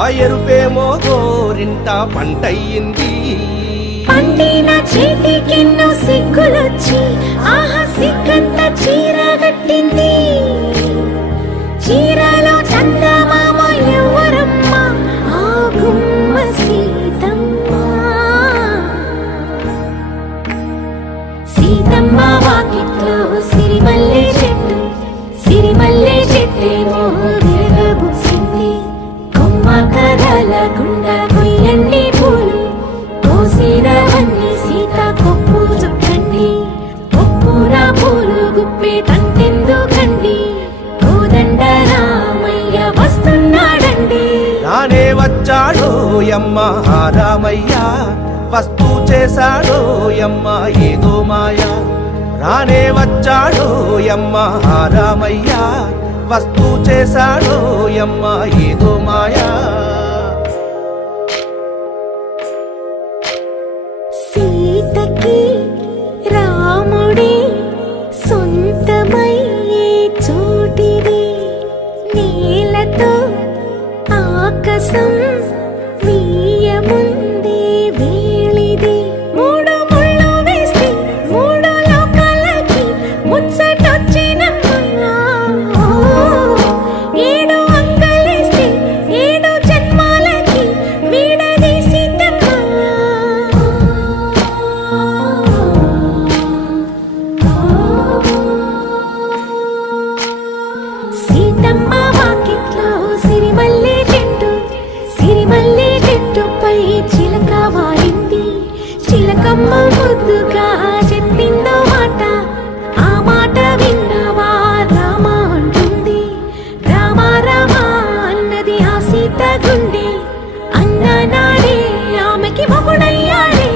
ఆ ఎరుపేమో గోరింట పంటయ్యింది. పండిన చేతికెన్నో సిగ్గులొచ్చి ఆహా సిగ్గంత చీర కట్టింది. చీరలో చందమామ ఎవరమ్మ? ఆ గుమ్మ సీతమ్మ. సీతమ్మ వాకిట్లో సిరిమల్లె చెట్టు, సిరిమల్లె చెట్టేమో విరగబూసింది. కొమ్మ కదలకుండా కొయ్యండి పూలు, కోసిరవన్నీ సీత కొప్పు చుట్టండి. కొప్పురా పూలు గుప్పే తంతెందుకండి, కోదండ రామయ్య వస్తున్నాడండి. రానే వచ్చాడో యమ్మ రామయ్య, వస్తూ చేశాడో యమ్మ ఏదో మాయా. రానే వచ్చాడో యమ్మ రామయ్య, వస్తూ చేశాడో యమ్మ ఏదో మాయా. సీతకి రాముడే సొంతమయ్యే చోటిది, నేలతో ఆకాశం వీయముందే వేళిది. మూడు ముళ్ళు వేస్తే మూడు లోకాలకి ముచ్చటొచ్చినమ్మా. ఏడు అంగలేస్తే ఏడు జన్మాలకి వీడదీసిందమ్మా. సీతమ్మ వాకిట్లో సిరిమల్లె చెట్టు, సిరిమల్లె చెట్టుపై చిలక వాలింది. చిలకమ్మ ముద్దుగా చెప్పిందో మాట, ఆ మాట విన్నవా రామ అంటుంది. రామ రామ అన్నది ఆ సీత గుండె, అన్ననాడే ఆమెకి మొగుడయ్యాడే.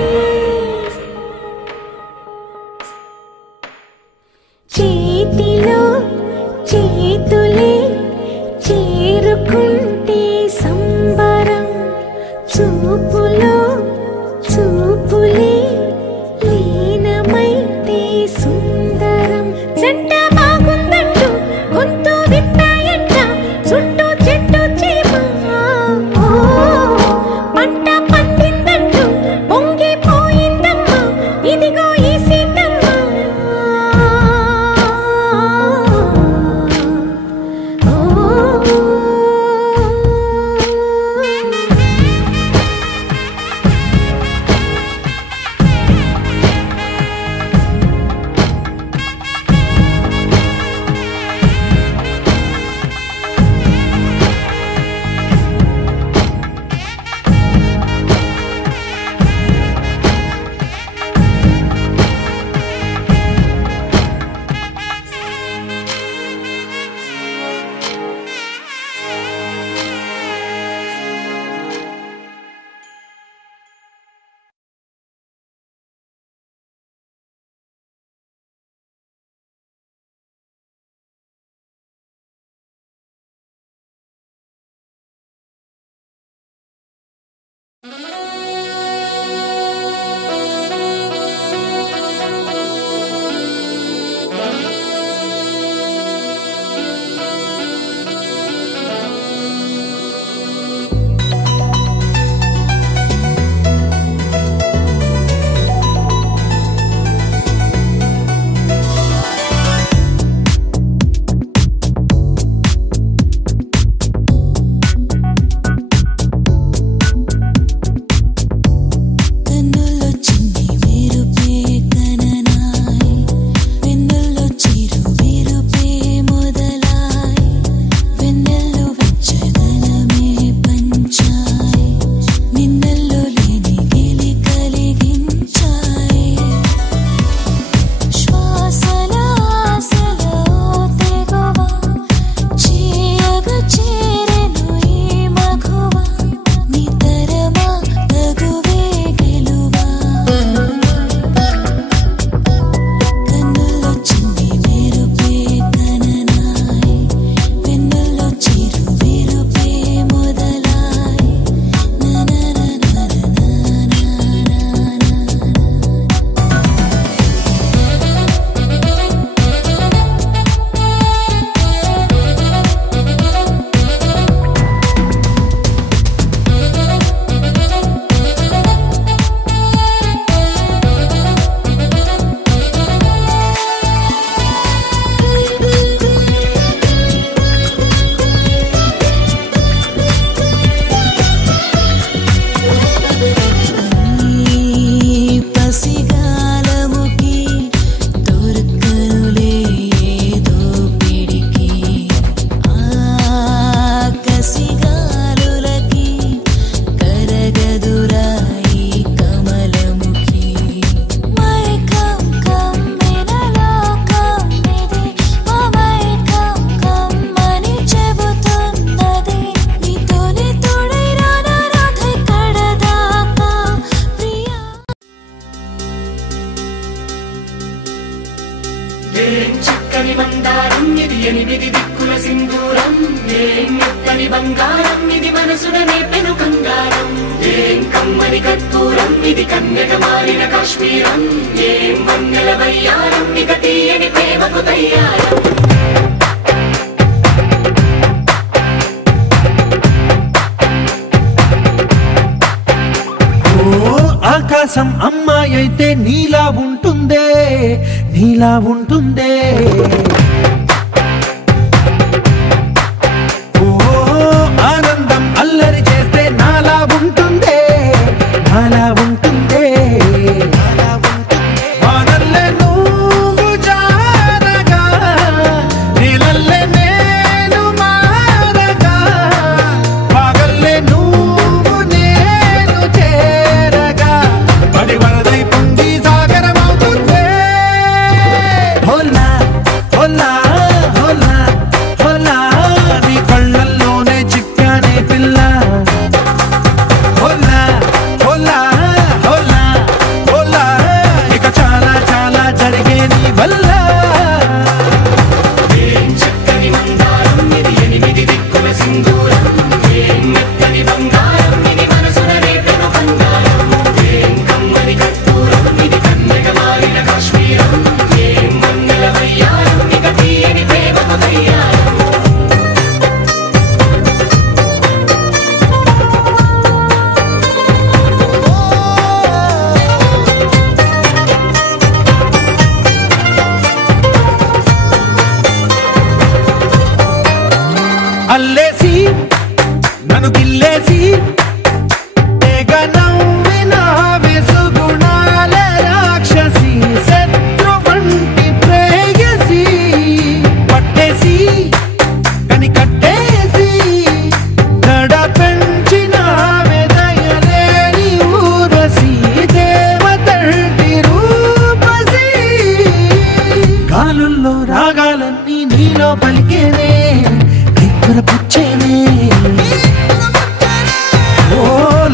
చేతిలో చేతులే చేరుకుంటే సంబరం, చూపులో చూపులే ఎనిమిది దిక్కుల సింధూరం ఏం మెత్తని బంగారం ఇది మనసున రేపెను కంగారం ఏం కమ్మని కర్పూరం ఇది కన్యక మారిన కాశ్మీరం ఏం వన్నెల వయ్యారం ఇక తీయని ప్రేమకు తయ్యారం ఆకాశం అమ్మాయి అయితే నీలా ఉంటుందే నీలా ఉంటుందే ఓ ఆనందం అల్లరి చేస్తే నాలా ఉంటుందే నాలా ఉంటుందే వానల్లే నువ్వు జారగా నీలల్లే నేను మారగా పగల్లే నువ్వు నేను చేరగా పడి వరదై పొంగి సాగరమవుతుందే హోలా హోలా హోలా హోలా నీ కళ్ళల్లోనే చిక్కానే పిల్ల హోలా హోలా హోలా హోలా ఇక చాలా చాలా జరిగే నీ వల్ల ఏం చక్కని మందారం ఇది ఎనిమిది దిక్కుల సింధూరం ఏం మెత్తని బంగారం ఇది మనసున రేపెను కంగారం ఏం కమ్మని కర్పూరం ఇది కన్యక మారిన కాశ్మీరం ఏం వన్నెల వయ్యారం ఇక తీయని ప్రేమకు తయ్యారం అల్లేసి నన్ను గిల్లేసి తెగ నవ్విన వెసుగుణాల రాక్షసి శత్రు వంటి ప్రేయసి పట్టేసి కని కట్టేసి గడ పెంచిన వెదయలేని ఊరసి దేవతంటి రూపసి గాలుల్లో రాగాలన్నీ నీలో పలికేనే పుచ్చేనే ఓ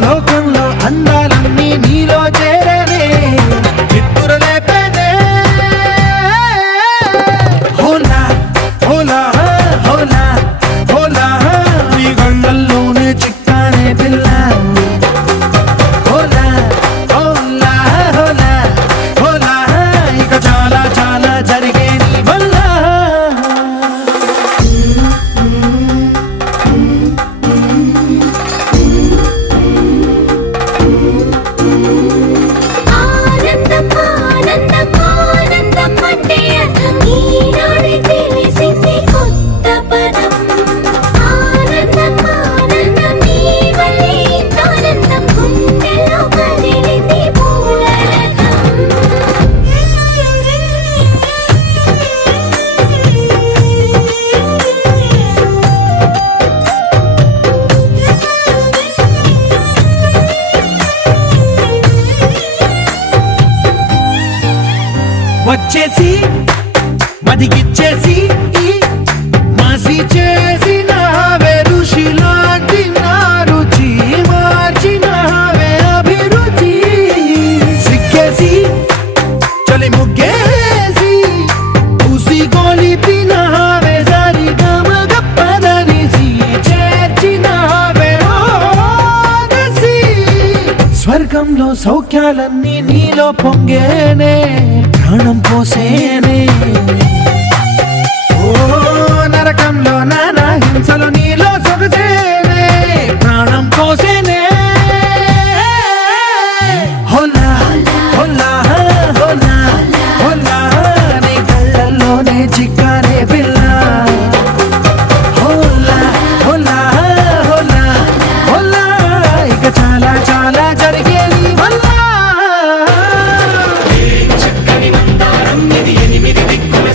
లోకంలో అందాలన్నీ నీలో చేరనే చిత్తురలేపేనే హోలా హోలా హోలా హోలా నీ గంగల్లోనే చిక్కానే పిల్ల హోలా హోలా హోలా హోలా ఇక చాలా చాలా జరిగే నీ వల్ల ఆనందం ఆనందం ఆనందం అంటే ఈనాడే తెలిసింది కొత్త పదం ఆనందం ఆనందం నీ వల్లే ఆనందం గుండెలో కదిలింది వచ్చేసి మదిగిచ్చేసి మసి చేసిన ఋషిలాంటి నా రుచి మార్చినవే అభిరుచి సిక్కేసి చలి ముగ్గేసి ఉసి గొలిపినవే సరి గమగ పదనిసి చేర్చినవే ఓదసి స్వర్గంలో సౌఖ్యాలన్నీ నీలో పొంగేనే ప్రాణం పోసేనే ఓ నరకంలో నానా హింసలు నీలో సొగసేనే ప్రాణం పోసేనే హోలా హోలా హోలా హోలా నీ కళ్ళల్లోనే చిక్కానే పిల్ల హోలా హోలా హోలా హోలా ఇక చాలా చాలా జరిగే నీ వల్ల చక్కని మందారం ఇది ఎనిమిది దిక్కుల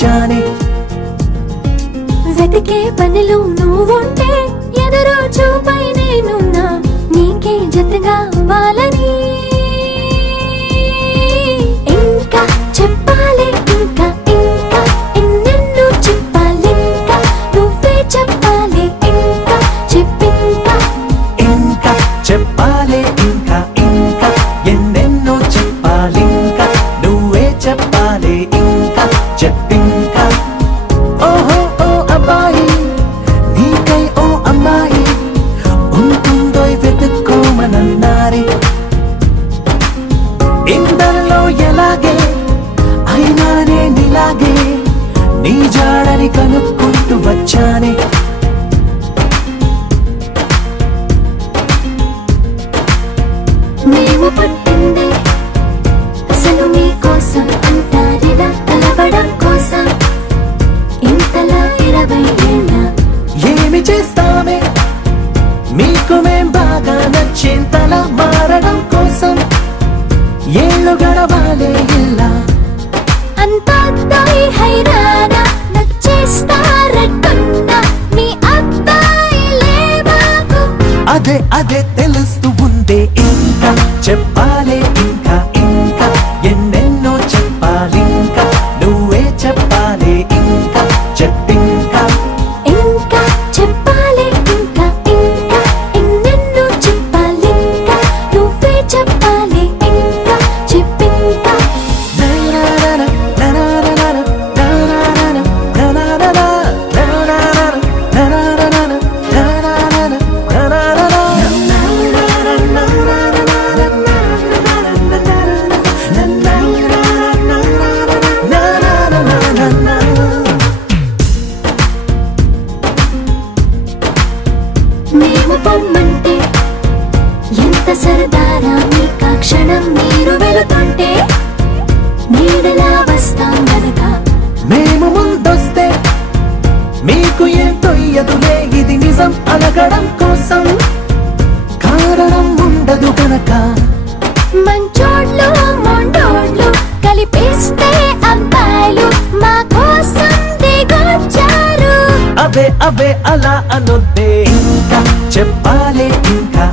వచ్చానే. వెతికే పనిలో నువ్వుంటే ఎదురు చూపై నేనున్నా నీకే జతగా అవ్వాలని. ఇంకా చెప్పాలి ఇంకా ఇంకా ఎన్నెన్నో చెప్పాలి ఇంకా నువ్వే చెప్పాలి ఇంకా చెప్పింకా. ఇంకా చెప్పాలి ఇంకా ఇంకా ఎన్నెన్నో చెప్పాలి ఇంకా నువ్వే చెప్పాలి ఇంకా చెప్పింకా. ఓహో ఓ అబ్బాయి నీకై ఓ అమ్మాయి ఉంటుందో వెతుక్కోమనన్నారే. ఇందరిలో ఎలాగే అయినా నేనిలాగే నీ జాడని కనుక్కుంటూ వచ్చానే. మేము పుట్టింది అసలు మీకోసం అంటారిలా కలవడం కోసం ఇంతలా 20 ఏళ్ళ. ఏమి చేస్తామే మీకు మేం బాగా నచ్చేంతలా మారడం కోసం ఏళ్ళు గడవాలే ఇలా. అంతాయి హైరానా నచ్చేస్తారట్టున్నా మీ అబ్బాయిలే మాకు. అదే అదే తెలుస్తూ ఉందే ఇంకా చెప్పాలి ఇంకా ఇంకా ఎన్నెన్నో చెప్పాలి ఇంకా నువ్వే చెప్పాలి ఇంకా చెప్పింకా. ఇంకా చెప్పాలి ఇంకా ఇంకా ఎన్నెన్నో చెప్పాలి ఇంకా నువ్వే చెప్పాలి ఇంకా చెప్పింకా. మేము పొమ్మంటే ఎంత సరదారా మీకా క్షణం మీరు వెళుతుంటే నీడలా వస్తాం గనక. మేము ముందొస్తే మీకు ఏం తొయ్యదులే ఇది నిజం అలగడం కోసం కారణం ఉండదు గనక. మంచోళ్ళు మొండోళ్ళు కలిపేస్తే అబ్బాయిలు మా కోసం దిగొచ్చారు. అబే అబే అలా అనొద్దే ఇంకా చెప్పాలి ఇంకా